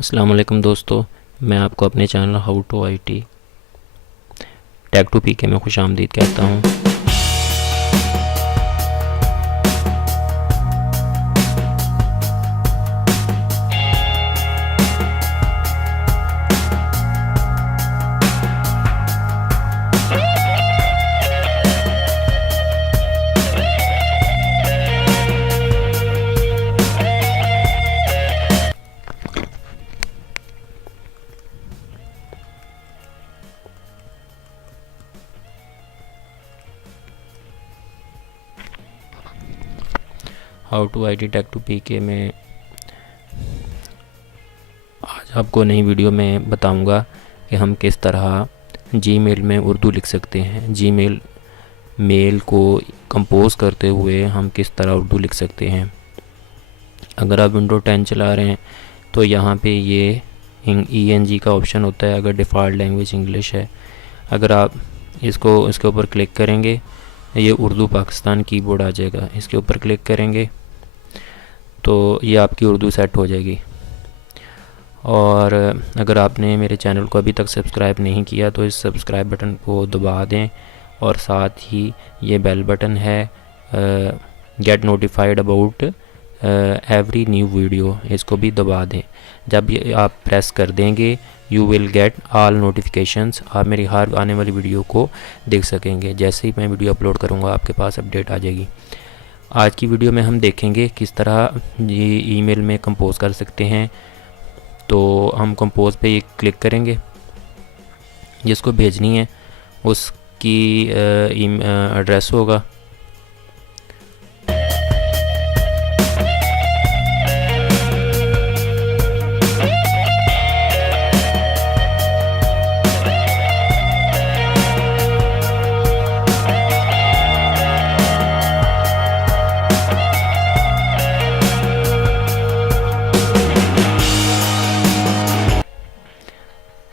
अस्सलाम वालेकुम दोस्तों, मैं आपको अपने channel how to IT tech to PK में खुशामदीद कहता हूँ। How to IT tech to PK में आज आपको नई वीडियो में बताऊंगा कि हम किस तरह जीमेल में उर्दू लिख सकते हैं। जीमेल मेल को कंपोज करते हुए हम किस तरह उर्दू लिख सकते हैं। अगर आप विंडो 10 चला रहे हैं तो यहाँ पे ये ENG का ऑप्शन होता है अगर डिफ़ॉल्ट लैंग्वेज इंग्लिश है। अगर आप इसके ऊपर क्लिक करेंगे ये उर्दू पाकिस्तान कीबोर्ड आ जाएगा। इसके ऊपर क्लिक करेंगे तो ये आपकी उर्दू सेट हो जाएगी। और अगर आपने मेरे चैनल को अभी तक सब्सक्राइब नहीं किया तो इस सब्सक्राइब बटन को दबा दें और साथ ही ये बेल बटन है get notified about every new video, इसको भी दबा दें। जब ये आप प्रेस कर देंगे you will get all notifications, आप मेरी हर आने वाली वीडियो को देख सकेंगे। जैसे ही मैं वीडियो अपलोड करूँगा आपके पास अपडेट आ जाएगी। आज की वीडियो में हम देखेंगे किस तरह ये ईमेल में कंपोज कर सकते हैं। तो हम कंपोज पे ये क्लिक करेंगे, जिसको भेजनी है उसकी एड्रेस होगा।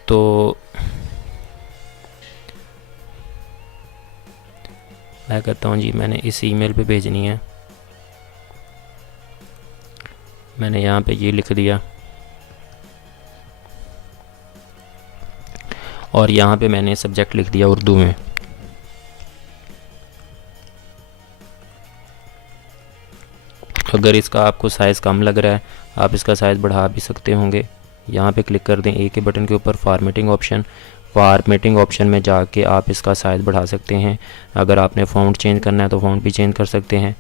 तो मैं कहता हूँ जी मैंने इस ईमेल पे भेजनी है। मैंने यहाँ पे ये लिख दिया और यहाँ पे मैंने सब्जेक्ट लिख दिया उर्दू में। अगर इसका आपको साइज़ कम लग रहा है आप इसका साइज़ बढ़ा भी सकते होंगे। यहाँ पे क्लिक कर दें ए के बटन के ऊपर फॉर्मेटिंग ऑप्शन में जाके आप इसका साइज़ बढ़ा सकते हैं। अगर आपने फ़ॉन्ट चेंज करना है तो फ़ॉन्ट भी चेंज कर सकते हैं।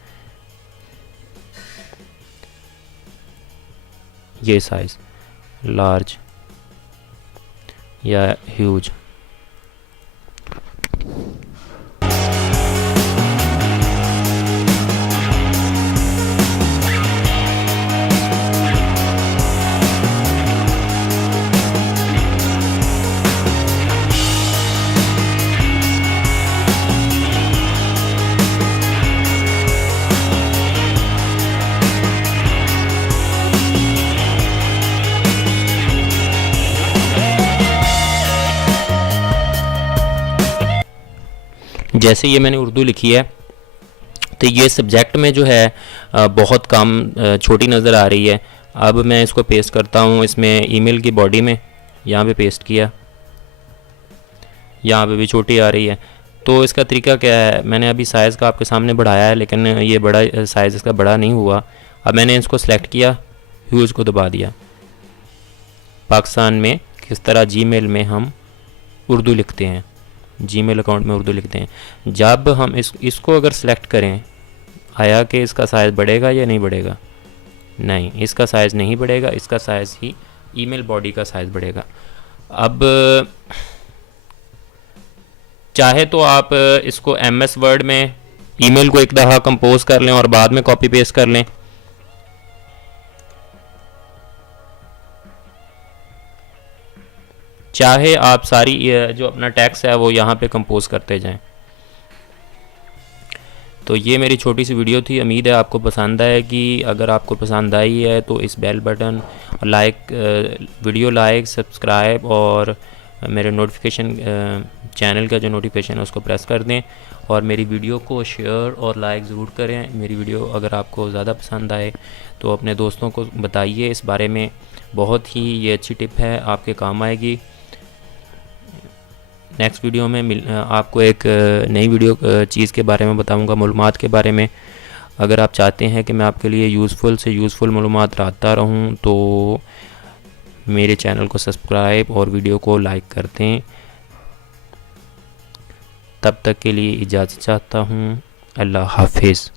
ये साइज़ लार्ज या ह्यूज। जैसे ये मैंने उर्दू लिखी है तो ये सब्जेक्ट में जो है बहुत कम छोटी नज़र आ रही है। अब मैं इसको पेस्ट करता हूँ इसमें ईमेल की बॉडी में। यहाँ पे पेस्ट किया, यहाँ पे भी छोटी आ रही है। तो इसका तरीका क्या है, मैंने अभी साइज़ का आपके सामने बढ़ाया है लेकिन ये बड़ा साइज़ इसका बड़ा नहीं हुआ। अब मैंने इसको सेलेक्ट किया, ह्यूज को दबा दिया। पाकिस्तान में किस तरह जीमेल में हम उर्दू लिखते हैं, जीमेल अकाउंट में उर्दू लिखते हैं। जब हम इसको अगर सेलेक्ट करें आया कि इसका साइज़ बढ़ेगा या नहीं बढ़ेगा, नहीं इसका साइज़ नहीं बढ़ेगा, इसका साइज़ ही ईमेल बॉडी का साइज़ बढ़ेगा। अब चाहे तो आप इसको MS वर्ड में ईमेल को एक दफ़ा कंपोज कर लें और बाद में कॉपी पेस्ट कर लें। चाहे आप सारी जो अपना टेक्स्ट है वो यहाँ पे कंपोज करते जाएं। तो ये मेरी छोटी सी वीडियो थी, उम्मीद है आपको पसंद आएगी। अगर आपको पसंद आई है तो इस bell button video like subscribe और मेरे नोटिफिकेशन चैनल का जो नोटिफिकेशन है उसको प्रेस कर दें और मेरी वीडियो को शेयर और लाइक ज़रूर करें। मेरी वीडियो अगर आपको ज़्यादा पसंद आए तो अपने दोस्तों को बताइए इस बारे में बहुत ही ये अच्छी टिप है, आपके काम आएगी। नेक्स्ट वीडियो में आपको एक नई वीडियो चीज़ के बारे में बताऊंगा, मालूमात के बारे में। अगर आप चाहते हैं कि मैं आपके लिए यूज़फुल से यूज़फुल मालूमात लाता रहूं तो मेरे चैनल को सब्सक्राइब और वीडियो को लाइक कर दें। तब तक के लिए इजाज़त चाहता हूं। अल्लाह हाफिज़।